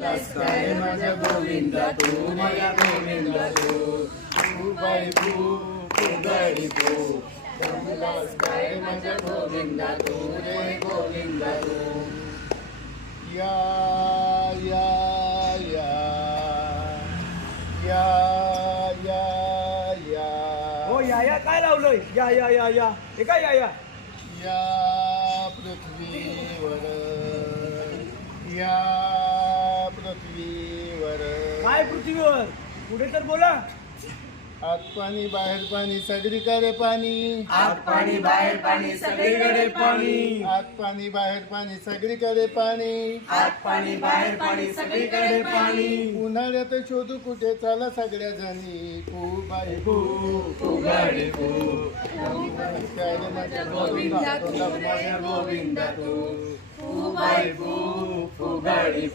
लास काय माझ्या गोविंदा तू माझ्या गोविंदा तू बाई तू गाडी तू लास काय माझ्या गोविंदा तू रे गोविंदा तू या या या या या या हो या काय लावलंय या हे काय या या पृथ्वीवर या पृथ्वीवर काय पृथ्वीवर पुढे तर बोला आत पाणी बाहेर पाणी सगळीकडे पाणी आत पाणी बाहेर पाणी सगळीकडे पाणी आत पाणी बाहेर पाणी सगळीकडे पाणी आत पाणी बाहेर पाणी सगळीकडे पाणी उन्हाळ्यात शोधू कुठे चला सगळ्या जणी खूप आहे गाडी काय रे माझ्या गोविंदा तू माझ्या गोविंदा तू गाडी